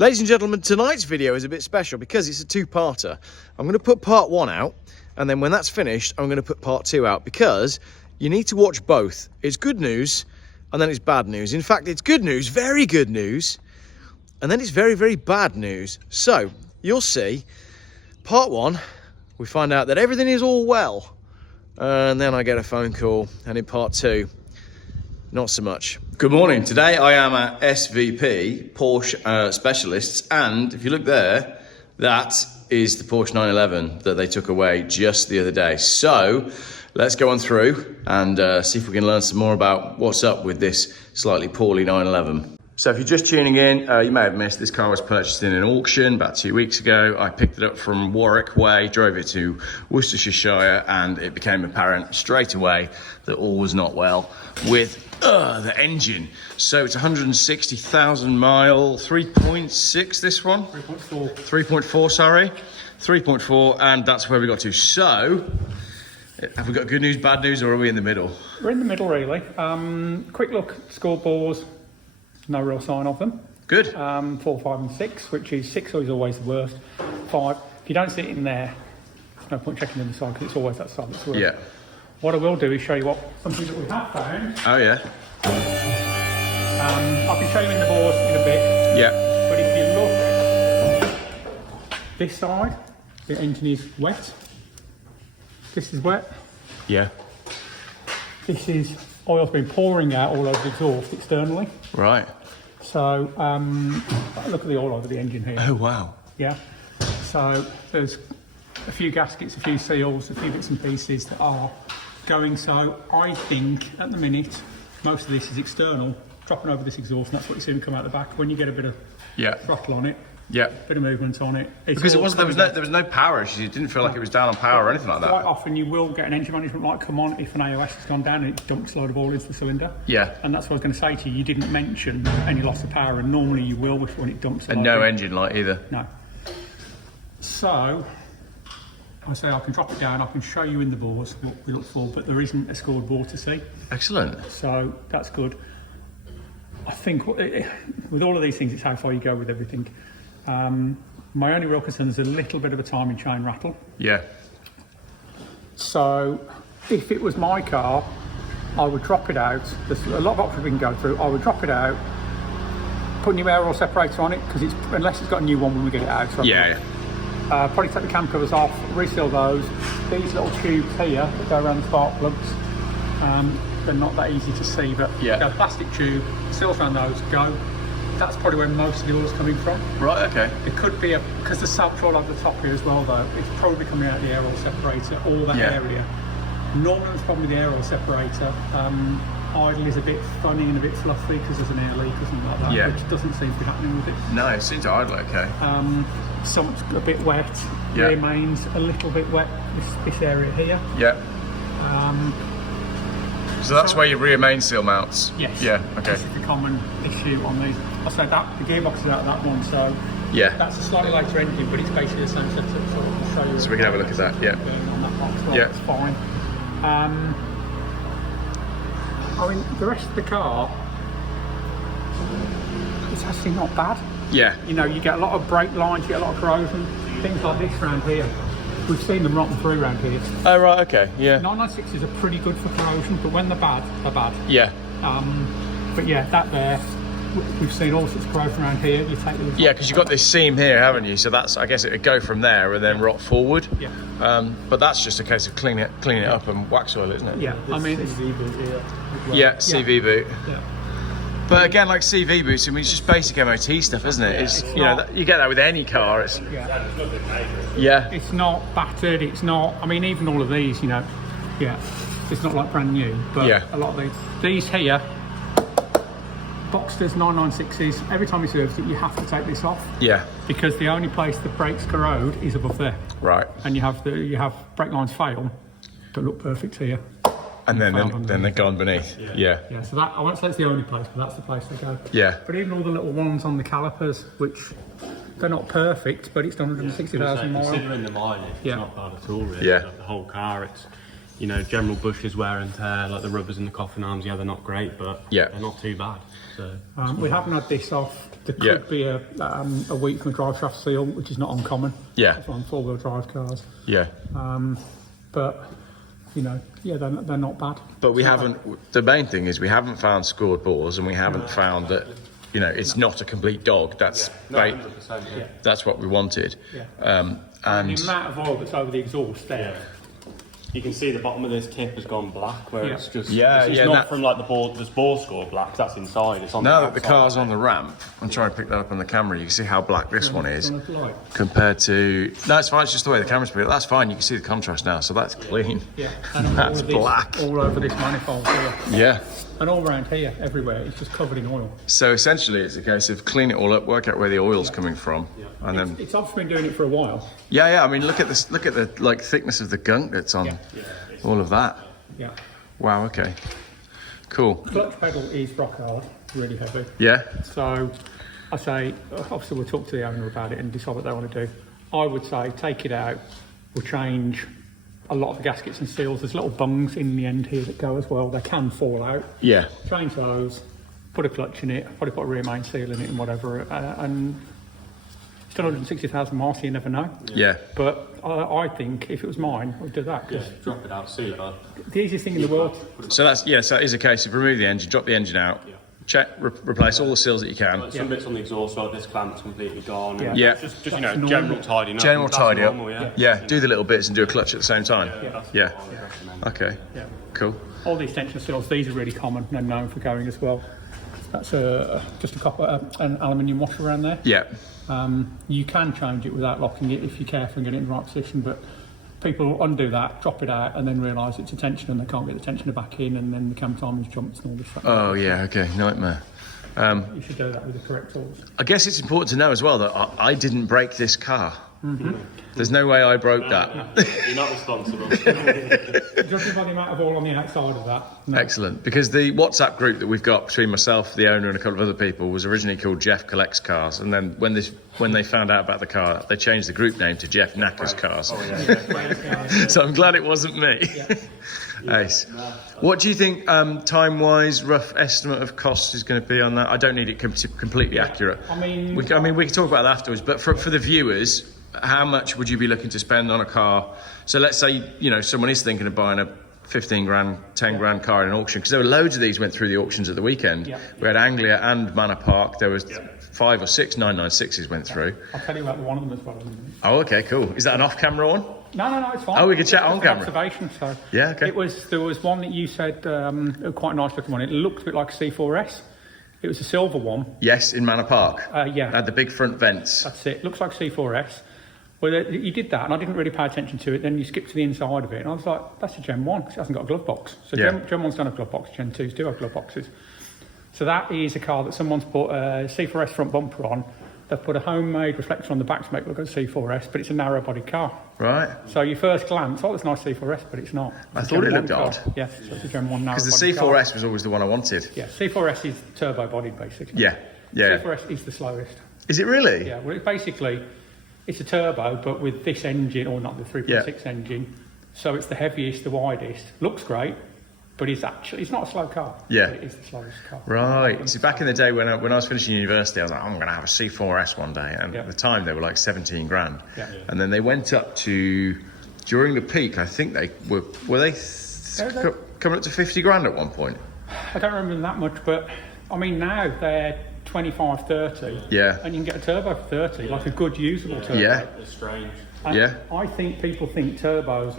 Ladies and gentlemen, tonight's video is a bit special because it's a two-parter. I'm going to put part one out, and then when that's finished, I'm going to put part two out because you need to watch both. It's good news, and then it's bad news. In fact, it's good news, very good news, and then it's very, very bad news. So, you'll see, part one, we find out that everything is all well, and then I get a phone call, and in part two, not so much. Good morning. Today I am at SVP, Porsche Specialists, and if you look there, that is the Porsche 911 that they took away just the other day. So let's go on through and see if we can learn some more about what's up with this slightly poorly 911. So if you're just tuning in, you may have missed, this car was purchased in an auction about 2 weeks ago. I picked it up from Warwick Way, drove it to Worcestershire, and it became apparent straight away that all was not well with the engine. So it's 160,000 mile, 3.6 this one? 3.4. 3.4, sorry. 3.4, and that's where we got to. So, have we got good news, bad news, or are we in the middle? We're in the middle, really. Quick look at scoreboards. No real sign of them. Good. 4, 5 and 6, which is 6 is always the worst. 5, if you don't see it in there, there's no point checking in the side because it's always that side that's worse. Yeah. What I will do is show you something that we have found. Oh yeah. I can show you in the boards in a bit. Yeah. But if you look this side, the engine is wet. This is wet. Yeah. This is oil's been pouring out all over the exhaust externally. Right. So look at the oil over the engine here. Oh wow. Yeah. So there's a few gaskets, a few seals, a few bits and pieces that are going. So I think at the minute most of this is external, dropping over this exhaust, and that's what you see them come out the back. When you get a bit of throttle on it, bit of movement on it. Because there was no power issues. It didn't feel like it was down on power or anything like that. Quite often you will get an engine management light come on if an AOS has gone down and it dumps a load of oil into the cylinder. Yeah. And that's what I was going to say to you. You didn't mention any loss of power, and normally you will when it dumps a And no engine light either. No. So I say I can drop it down, I can show you in the boards what we look for, but there isn't a scoreboard to see. Excellent. So that's good. I think with all of these things, it's how far you go with everything. My only real concern is a little bit of a timing chain rattle. Yeah. So if it was my car, I would drop it out. There's a lot of options we can go through. I would drop it out, put a new air oil separator on it, because unless it's got a new one when we get it out. So probably take the cam covers off, reseal those. These little tubes here that go around the spark plugs, they're not that easy to see, but they're plastic tube, seals around those, go. That's probably where most of the oil's coming from. Right, okay. It could be, because the salt's all over the top here as well though, it's probably coming out of the air oil separator, all that area. Normally it's probably the air oil separator. Idle is a bit funny and a bit fluffy because there's an air leak or something like that, which doesn't seem to be happening with it. No, it seems to idle okay. Some's a bit wet, rear main's a little bit wet, this area here. Yeah. So that's where your rear main seal mounts? Yes. Yeah, okay. This is the common issue on these. I said that, the gearbox is out of that one, so that's a slightly later engine, but it's basically the same setup, so I'll show you. So we can have a look at that, on that box, well, that's fine. I mean, the rest of the car, it's actually not bad. Yeah. You know, you get a lot of brake lines, you get a lot of corrosion, things like this around here. We've seen them rotten through around here. Oh, right, okay, yeah. 996s are pretty good for corrosion, but when they're bad, they're bad. Yeah. But yeah, that there, we've seen all sorts of corrosion around here. You take the because you've got this seam here, haven't you? So that's, I guess it would go from there and then rot forward. Yeah. But that's just a case of cleaning it up and wax oil, isn't it? Yeah, I mean, CV boot here. Yeah, CV boot. Yeah. But again, like CV boots, I mean, it's just basic MOT stuff, isn't it? It's you know, you get that with any car. It's it's not battered. It's not. I mean, even all of these, you know, it's not like brand new. But a lot of these here, Boxsters 996s. Every time you service it, you have to take this off. Yeah. Because the only place the brakes corrode is above there. Right. And you have brake lines fail, but look perfect here. And then they're gone beneath. Yeah. So that, I won't say it's the only place, but that's the place they go. Yeah. But even all the little ones on the calipers, which they're not perfect, but it's done 160,000 miles. Considering the mileage, it's not bad at all really. Yeah. The whole car, You know, general bushes wear and tear, like the rubbers in the coffin arms, yeah, they're not great, but they're not too bad. So we haven't had this off. There could be a weak from a drive shaft seal, which is not uncommon. Yeah. It's on 4-wheel drive cars. Yeah. But, you know, yeah, they're not bad. But we haven't, the main thing is we haven't found scored bores, and we haven't found that, you know, it's not a complete dog. That's great. 100%, yeah. That's what we wanted. Yeah. And the amount of oil that's over the exhaust there. You can see the bottom of this tip has gone black, where it's just it's not from like the bore score black. That's inside. It's on. Now that the car's on the ramp, I'm trying to pick that up on the camera. You can see how black this one is compared to. No, it's fine. It's just the way the camera's put it. That's fine. You can see the contrast now, so that's clean. Yeah, and that's black all over this manifold here. Yeah. And all around here, everywhere, it's just covered in oil. So essentially, it's a case of clean it all up, work out where the oil's coming from, and then. It's obviously been doing it for a while. Yeah. I mean, look at this. Look at the like thickness of the gunk that's on. All of that. Yeah. Wow. Okay. Cool. Clutch pedal is rock hard, really heavy. Yeah. So, I say, obviously we'll talk to the owner about it and decide what they want to do. I would say take it out. We'll change a lot of the gaskets and seals. There's little bungs in the end here that go as well. They can fall out. Yeah. Change those. Put a clutch in it. Probably put a rear main seal in it and whatever. And it's done 160,000 miles, so you never know. Yeah. But I think if it was mine, I'd do that. Drop it out, seal it up. The easiest thing in the world. So that's so it is a case of remove the engine, drop the engine out, check, replace all the seals that you can. Some bits on the exhaust, like this clamp's completely gone. Yeah. Just you know, general tidying up. General tidy up. Normal, Do the little bits and do a clutch at the same time. Yeah. Okay. Yeah. Cool. All the extension seals, these are really common and known for going as well. That's just a copper, an aluminium washer around there. Yeah. You can change it without locking it if you're careful and get it in the right position, but people undo that, drop it out, and then realise it's a tensioner and they can't get the tensioner back in, and then the cam timers jumps and all this stuff. Oh yeah, okay, nightmare. You should do that with the correct tools. I guess it's important to know as well that I didn't break this car. Mm-hmm. There's no way I broke that. You're not responsible. Judging by the amount of oil on the outside of that. No. Excellent, because the WhatsApp group that we've got between myself, the owner, and a couple of other people was originally called Geoff Collects Cars, and then when they found out about the car, they changed the group name to Geoff Knackers Cars. So I'm glad it wasn't me. Ace. What do you think, time-wise, rough estimate of cost is going to be on that? I don't need it completely accurate. I mean, we can talk about that afterwards. But for the viewers, how much would you be looking to spend on a car? So let's say someone is thinking of buying a 15 grand, 10 grand car in an auction, because there were loads of these went through the auctions at the weekend. We had Anglia and Manor Park. There was 5 or 6 996s went through. I'll tell you about one of them as well. Oh, okay, cool. Is that an off-camera one? No, it's fine. Oh, we can chat on camera. Observation. So yeah, okay. There was one that you said quite a nice looking one. It looked a bit like a C4S. It was a silver one. Yes, in Manor Park. Yeah. It had the big front vents. That's it. Looks like C4S. Well, you did that, and I didn't really pay attention to it. Then you skipped to the inside of it, and I was like, "That's a Gen 1 because it hasn't got a glove box." So Gen 1's don't have glove box. Gen 2s do have glove boxes. So that is a car that someone's put a C4S front bumper on. They've put a homemade reflector on the back to make it look like a C4S, but it's a narrow-bodied car. Right. So your first glance, it's a nice C4S, but it's not. I thought it looked odd. Yeah, so it's a Gen 1 narrow-bodied because the C4S was always the one I wanted. Yeah, C4S is turbo-bodied, basically. Yeah. C4S is the slowest. Is it really? Yeah, well, it's a turbo, but with this engine, or not the 3.6 engine, so it's the heaviest, the widest. Looks great, but it's not a slow car. Yeah. It is the slowest car. Right. See, back in the day when I was finishing university, I was like, I'm going to have a C4S one day. And at the time, they were like 17 grand. Yeah. And then they went up to, during the peak, I think they were they coming up to 50 grand at one point? I don't remember them that much, but I mean, now they're 25, 30. Yeah. And you can get a turbo for 30, like a good usable turbo. Yeah. It's strange. And I think people think turbos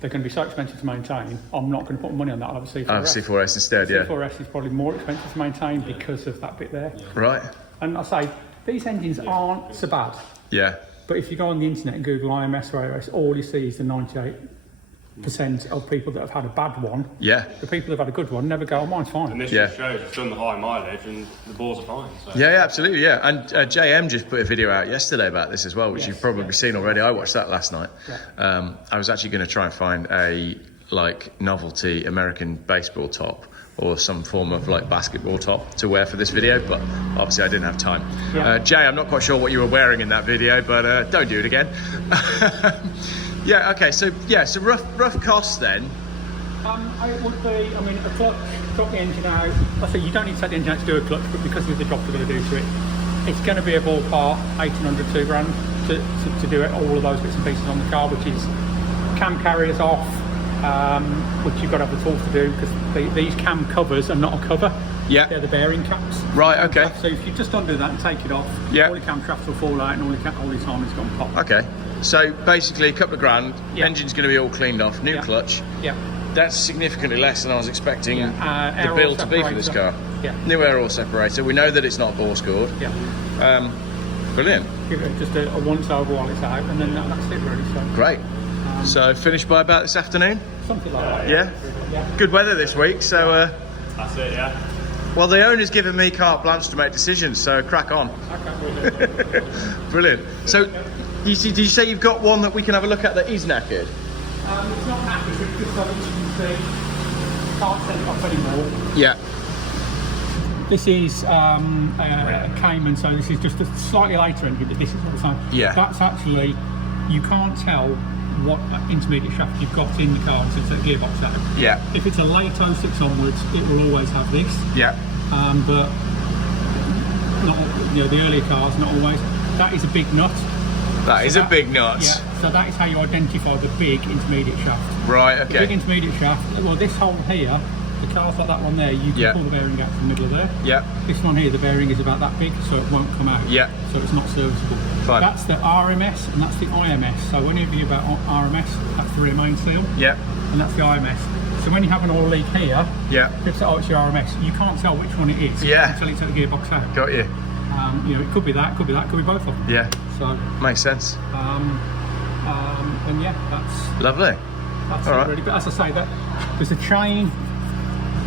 they're going to be so expensive to maintain. I'm not going to put money on that. I'll have a C4S. I'll have a C4S instead, C4S is probably more expensive to maintain because of that bit there. Right. And I say, these engines aren't so bad. Yeah. But if you go on the internet and Google IMS or AOS, all you see is the 98% of people that have had a bad one. Yeah. The people that have had a good one never go, mine's fine. And this just shows it's done the high mileage and the bores are fine. So. Yeah, absolutely, yeah. And JM just put a video out yesterday about this as well, which you've probably seen already. I watched that last night. Yeah. I was actually going to try and find a novelty American baseball top or some form of basketball top to wear for this video, but obviously I didn't have time. Yeah. Jay, I'm not quite sure what you were wearing in that video, but don't do it again. Yeah, okay, so rough costs then. It would be, I mean, a clutch, drop the engine out. I say you don't need to take the engine out to do a clutch, but because of the job we're going to do to it, it's going to be a ballpark 1,800, £2,000 to do it, all of those bits and pieces on the car, which is cam carriers off, which you've got to have the tools to do, because these cam covers are not a cover. Yeah. They're the bearing caps. Right, okay. So if you just undo that and take it off, all your cam shafts will fall out and all your timing's gone pop. Okay. So basically a couple of grand, engine's going to be all cleaned off, new clutch. Yeah. That's significantly less than I was expecting the build to be for this car. Yeah. New air oil separator. We know that it's not bore scored. Yeah. Brilliant. Give it just a once over while it's out, and then that's it really. So. Great. So finished by about this afternoon? Something like that. Yeah? Good weather this week, so... That's it, yeah. Well, the owner's given me carte blanche to make decisions, so crack on. Brilliant. So, did you say you've got one that we can have a look at that is knackered? It's not knackered, it's just so that you can see. Can't set it off anymore. Yeah. This is a Cayman, so this is just a slightly later engine, but this is all the same. Yeah. That's actually, you can't tell what intermediate shaft you've got in the car until it's a gearbox out. Yeah. If it's a late 06 onwards, it will always have this. Yeah. But not, the earlier cars, not always. That is a big nut. That is a big nut. Yeah. So that is how you identify the big intermediate shaft. Right. Okay. The big intermediate shaft. Well, this hole here, the cars like that one there, you can pull the bearing out from the middle of there. Yeah. This one here, the bearing is about that big, so it won't come out. Yeah. So it's not serviceable. Fine. That's the RMS and that's the IMS. So when you do about RMS, that's the rear main seal. Yeah. And that's the IMS. So when you have an oil leak here, people say, oh, it's your RMS. You can't tell which one it is until it's at the gearbox out. Got you. It could be that, could be that, could be both of them. Yeah. So makes sense. And yeah, that's lovely. That's all right. Really. But as I say, there's a chain.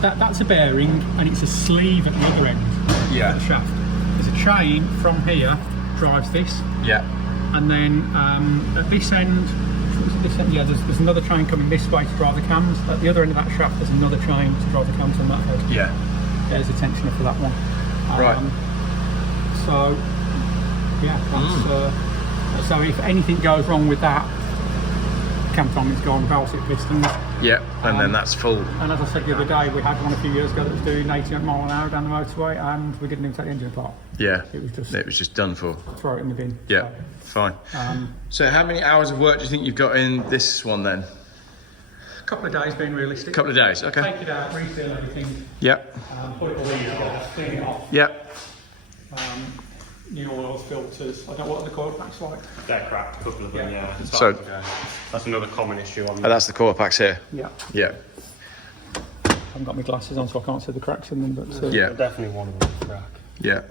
That's a bearing, and it's a sleeve at the other end. Yeah. Of the shaft. There's a chain from here drives this. Yeah. And then at this end, there's another chain coming this way to drive the cams. At the other end of that shaft, there's another chain to drive the cams on that head. Yeah. There's a tensioner for that one. Right. So, yeah, that's, so if anything goes wrong with that, cam timing's gone, valve sit pistons. Yeah, and then that's full. And as I said the other day, we had one a few years ago that was doing 88 mile an hour down the motorway, and we didn't even take the engine apart. Yeah, it was just done for. Throw it in the bin. Yeah, so. Fine. So how many hours of work do you think you've got in this one then? A couple of days, being realistic. A couple of days, okay. Take it out, refill everything. Yep. Put it all in together, clean it off. Yep. New oil filters. I don't know what the coil pack's like. They're crap, a couple of them, yeah. So that's another common issue on. That's the coil packs here. Yeah. Yeah. I haven't got my glasses on, so I can't see the cracks in them. But yeah, definitely one of them is crack. Yeah.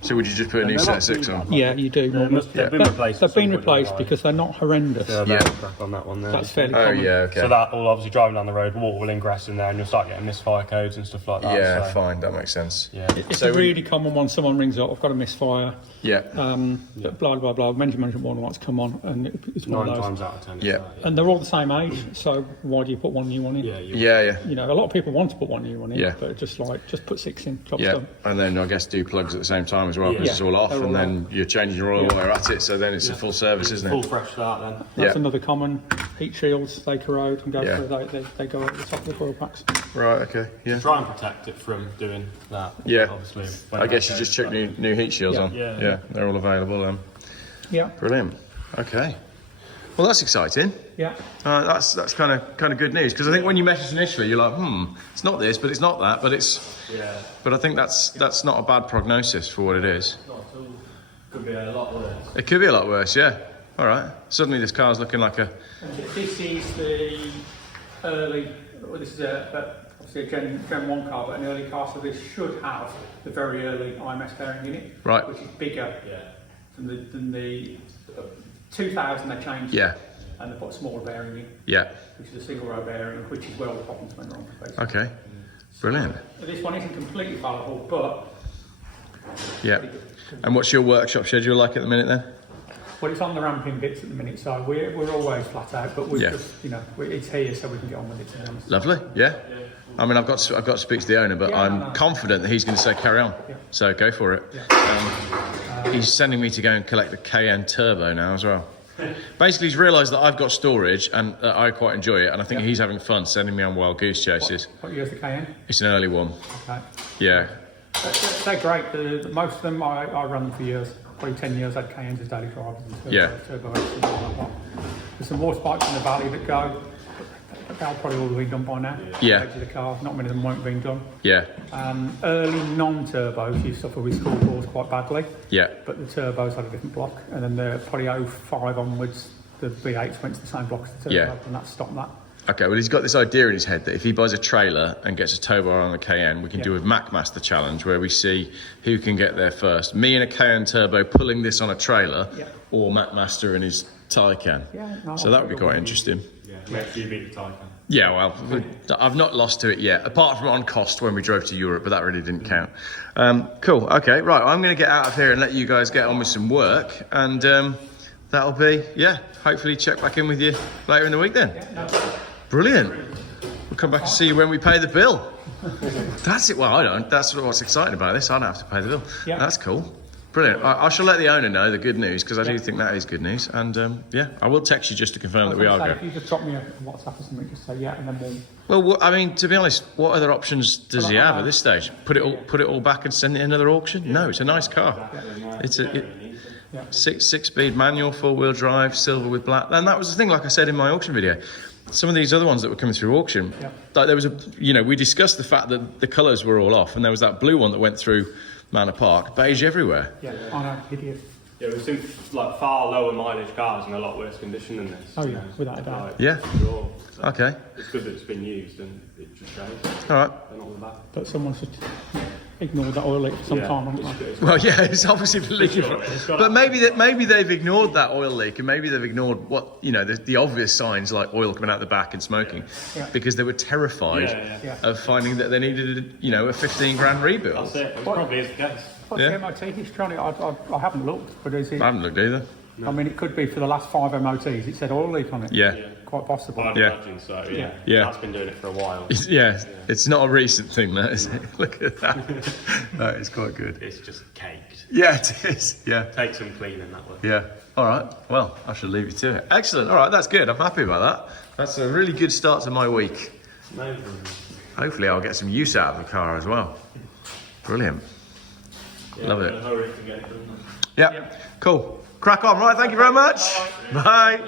So would you just put a new set of 6 on? Yeah, you do. They've been replaced. They've been replaced because they're not horrendous. Yeah, crap on that one there. That's fairly common. Oh yeah, okay. So that will obviously driving down the road, water will ingress in there, and you'll start getting misfire codes and stuff like that. Yeah, so. Fine, that makes sense. Yeah, it's a really common one. Someone rings up, I've got a misfire. Yeah. Blah blah blah. Engine management warning lights come on, and it's one of those. 9 times out of 10. Yeah. And they're all the same age, so why do you put one new one in? Yeah. You know, a lot of people want to put one new one in, but just put 6 in. Yeah. And then I guess do plugs at the same time as well, because it's all off. And then you're changing your oil while you're at it, so then it's a full service, isn't it? Full fresh start then. That's another common. Heat shields, they corrode and go through, they go over the top of the coil packs. Right, okay, yeah. Try and protect it from doing that. Yeah, obviously. I guess you just chuck new heat shields on. Yeah, they're all available then. Yeah. Brilliant. Okay. Well, that's exciting. Yeah. That's kind of good news, because I think when you messaged initially, you're like, it's not this, but it's not that, but it's. Yeah. But I think that's not a bad prognosis for what it is. Could be a lot worse. It could be a lot worse, yeah. All right. Suddenly this car's looking like a. This is the early. Well, this is obviously a Gen 1 car, but an early car, so this should have the very early IMS bearing in it, right? Which is bigger than the 2000 they changed. Yeah. And they put a smaller bearing in. Yeah. Which is a single row bearing, which is where all the problems went wrong. Basically. Okay. Brilliant. So this one isn't completely fallible, but. Yeah. And what's your workshop schedule like at the minute then? Well, it's on the ramping bits at the minute, so we're always flat out, but we've just, it's here so we can get on with it, to be honest. Lovely, yeah. I mean, I've got to speak to the owner, but I'm confident that he's going to say carry on. Yeah. So go for it. Yeah. He's sending me to go and collect the KN Turbo now as well. Basically, he's realised that I've got storage and I quite enjoy it, and I think he's having fun sending me on wild goose chases. What year's the Cayenne? It's an early one. Okay. Yeah. They're great. Most of them, I run them for years. Probably 10 years I had Cayennes as daily drivers. And turbo X and all like that. There's some more spikes in the valley that go, but they'll probably all be done by now. Yeah. Edge of the car, not many of them won't be done. Yeah. Early non-turbos, you suffer with school balls quite badly. Yeah. But the turbos had a different block, and then the probably 05 onwards, the V8s went to the same block as the turbo, and that stopped that. Okay, well, he's got this idea in his head that if he buys a trailer and gets a tow bar on the Cayenne, we can do a MacMaster challenge where we see who can get there first. Me and a Cayenne Turbo pulling this on a trailer, or MacMaster and his Taycan. So that would be quite interesting. Yeah, make sure you beat the Taycan. Yeah, well, I've not lost to it yet, apart from on cost when we drove to Europe, but that really didn't count. Cool, okay, right, I'm going to get out of here and let you guys get on with some work, and that'll be, hopefully check back in with you later in the week then. Brilliant. We'll come back and see you when we pay the bill. That's it. Well, I don't. That's what's exciting about this. I don't have to pay the bill. Yeah. That's cool. Brilliant. I shall let the owner know the good news, because I do think that is good news. And I will text you just to confirm that we are going. If you just drop me a WhatsApp or something, just say and then Well, I mean, to be honest, what other options does he have at this stage? Put it all back and send it in another auction? No, it's a nice car. It's a six-speed manual, 4-wheel drive, silver with black. And that was the thing, like I said in my auction video. Some of these other ones that were coming through auction, like there was we discussed the fact that the colours were all off, and there was that blue one that went through Manor Park, beige everywhere. Yeah, I know, hideous. Yeah, we've seen like far lower mileage cars in a lot worse condition than this. Oh yeah, without a doubt. Yeah. Sure. So okay. It's good that it's been used, and it just shows. All right. But someone should ignore that oil leak for some time, haven't they? Well, yeah, it's obviously been leaking. But maybe they've ignored that oil leak, and maybe they've ignored what the obvious signs like oil coming out the back and smoking, because they were terrified of finding that they needed a 15 grand rebuild. That's it. It probably is the case. What's the MOT history on it? I haven't looked, but is it? I haven't looked either. No. I mean, it could be for the last 5 MOTs. It said oil leak on it. Yeah. Quite possible. I'd imagine so. Yeah. That's been doing it for a while. It's not a recent thing, that is it? Look at that. That is quite good. It's just caked. Yeah, it is. Yeah. Take some cleaning that way. Yeah. All right. Well, I shall leave you to it. Excellent. All right, that's good. I'm happy about that. That's a really good start to my week. Amazing. Hopefully, I'll get some use out of the car as well. Brilliant. Love it. Yeah. Cool. Crack on. Right. Thank you very much. Bye.